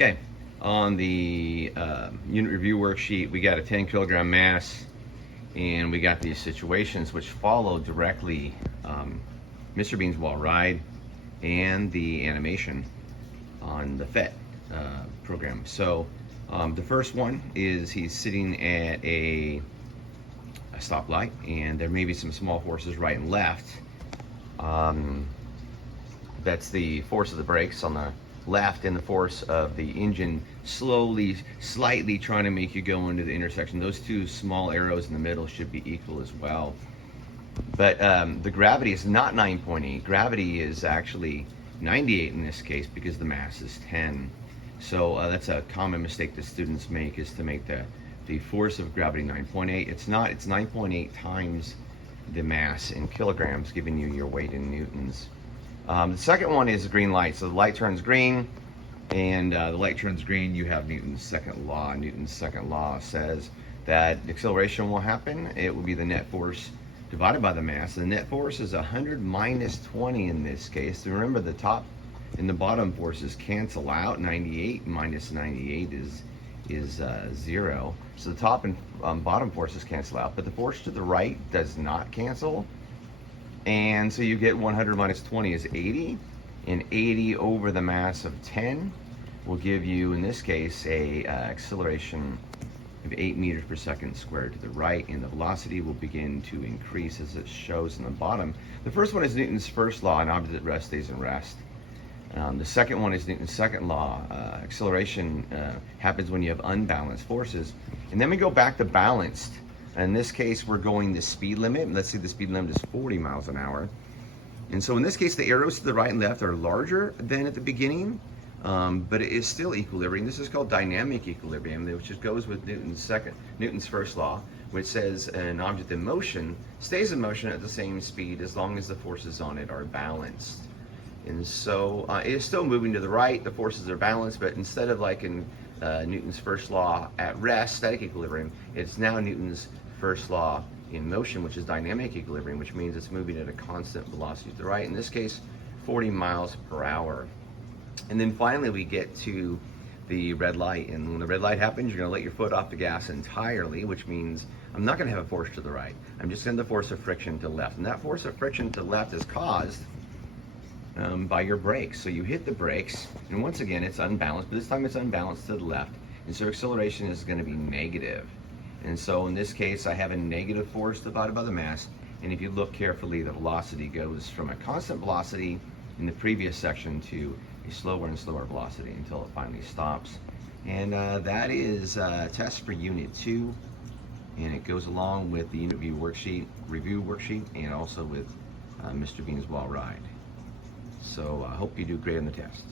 Okay, on the unit review worksheet, we got a 10 kilogram mass, and we got these situations which follow directly Mr. Bean's wall ride and the animation on the FET program. So the first one is he's sitting at a stoplight, and there may be some small forces right and left. That's the force of the brakes on the left and the force of the engine slowly, slightly trying to make you go into the intersection. Those two small arrows in the middle should be equal as well. But the gravity is not 9.8. Gravity is actually 98 in this case because the mass is 10. So that's a common mistake that students make, is to make the force of gravity 9.8. It's not. It's 9.8 times the mass in kilograms, giving you your weight in newtons. The second one is a green light. So the light turns green, and the light turns green, you have Newton's second law. Newton's second law says that acceleration will happen. It will be the net force divided by the mass. The net force is 100 minus 20 in this case. So remember, the top and the bottom forces cancel out. 98 minus 98 is 0. So the top and bottom forces cancel out, but the force to the right does not cancel. And so you get 100 minus 20 is 80, and 80 over the mass of 10 will give you, in this case, a acceleration of 8 meters per second squared to the right, and the velocity will begin to increase as it shows in the bottom. The first one is Newton's first law: an object at rest stays in rest. The second one is Newton's second law. Acceleration happens when you have unbalanced forces. And then we go back to balanced. In this case, we're going the speed limit. Let's see, the speed limit is 40 miles an hour. And so in this case, the arrows to the right and left are larger than at the beginning, but it is still equilibrium. This is called dynamic equilibrium, which just goes with Newton's first law, which says an object in motion stays in motion at the same speed as long as the forces on it are balanced. And so it is still moving to the right, the forces are balanced, but instead of like in Newton's first law at rest, static equilibrium, it's now Newton's first law in motion, which is dynamic equilibrium, which means it's moving at a constant velocity to the right, in this case 40 miles per hour. And then finally we get to the red light, and when the red light happens, you're going to let your foot off the gas entirely, which means I'm not going to have a force to the right. I'm just going to have the force of friction to the left, and that force of friction to the left is caused by your brakes. So you hit the brakes, and once again it's unbalanced, but this time it's unbalanced to the left, and so acceleration is going to be negative. And so in this case, I have a negative force divided by the mass, and if you look carefully, the velocity goes from a constant velocity in the previous section to a slower and slower velocity until it finally stops. And that is a test for Unit 2, and it goes along with the Unit review worksheet, and also with Mr. Bean's wall ride. So I hope you do great on the test.